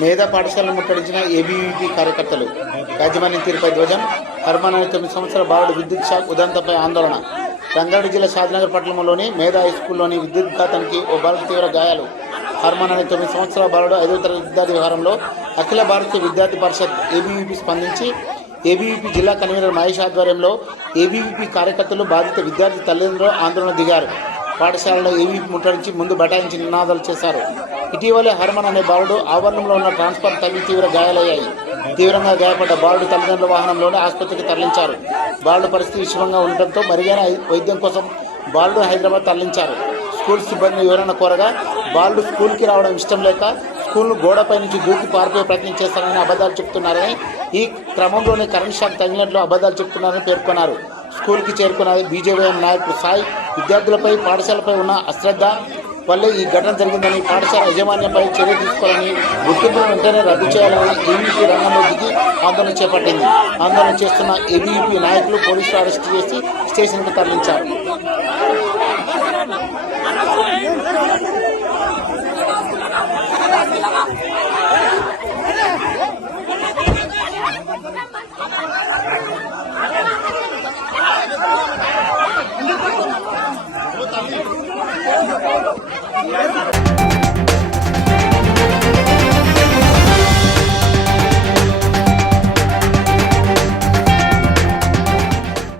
మేధా పాఠశాలను ముట్టడించిన ఏబీవీపీ కార్యకర్తలు. యాజమాన్యం తీరుపై ధ్వజం. హర్మన్ అనే 9 సంవత్సరాల బాలుడు విద్యుత్ షాక్ ఉదంతంపై ఆందోళన. రంగారెడ్డి జిల్లా షాద్నగర్ పట్టణంలోని మేధా హైస్కూల్లోని విద్యుత్ ఘాతానికి ఓ బాలుడు తీవ్ర గాయాలు. హర్మన్ అనే 9 సంవత్సరాల బాలుడు 5వ తరగతి విద్యార్థి వ్యవహారంలో అఖిల భారతీయ విద్యార్థి పరిషత్ ఏబీవీపీ స్పందించి ఏబీవీపీ జిల్లా కన్వీనర్ మహేష్ ఆధ్వర్యంలో ఏబీవీపీ కార్యకర్తలు బాధిత విద్యార్థి తల్లిదండ్రులు ఆందోళన దిగారు. పాఠశాలలో ఏబీవీపీ ముట్టడించి ముందు బటాయించి నినాదాలు చేశారు. ఇటీవలే హర్మన్ అనే బాలుడు ఆవరణంలో ఉన్న ట్రాన్స్ఫార్మర్ తగిలి తీవ్ర గాయాలయ్యాయి. తీవ్రంగా గాయపడ్డ బాలుడు తల్లిదండ్రుల వాహనంలోనే ఆసుపత్రికి తరలించారు. బాలుడు పరిస్థితి విషమంగా ఉండటంతో మెరుగైన వైద్యం కోసం బాలుడు హైదరాబాద్ తరలించారు. స్కూల్ సిబ్బంది వివరణ కోరగా బాలుడు స్కూల్కి రావడం ఇష్టం లేక స్కూల్ను గోడపై నుంచి దూకి పారిపోయే ప్రయత్నం చేస్తారని అబద్ధాలు చెప్తున్నారని, ఈ క్రమంలోనే కరెంట్ షాక్ తగిలినట్లు అబద్ధాలు చెప్తున్నారని పేర్కొన్నారు. స్కూల్కి చేరుకున్న బీజేవైఎం నాయకుడు సాయి విద్యార్థులపై పాఠశాలపై ఉన్న అశ్రద్ధ వల్లే ఈ ఘటన జరిగిందని, పాఠశాల యాజమాన్యంపై చర్య తీసుకోవాలని, గుర్తింపును వెంటనే రద్దు చేయాలని ఏబీవీపీ రంగంలో దిగి ఆందోళన చేపట్టింది. ఆందోళన చేస్తున్న ఏబీవీపీ నాయకులు పోలీసులు అరెస్టు చేసి స్టేషన్కు తరలించారు. Yes.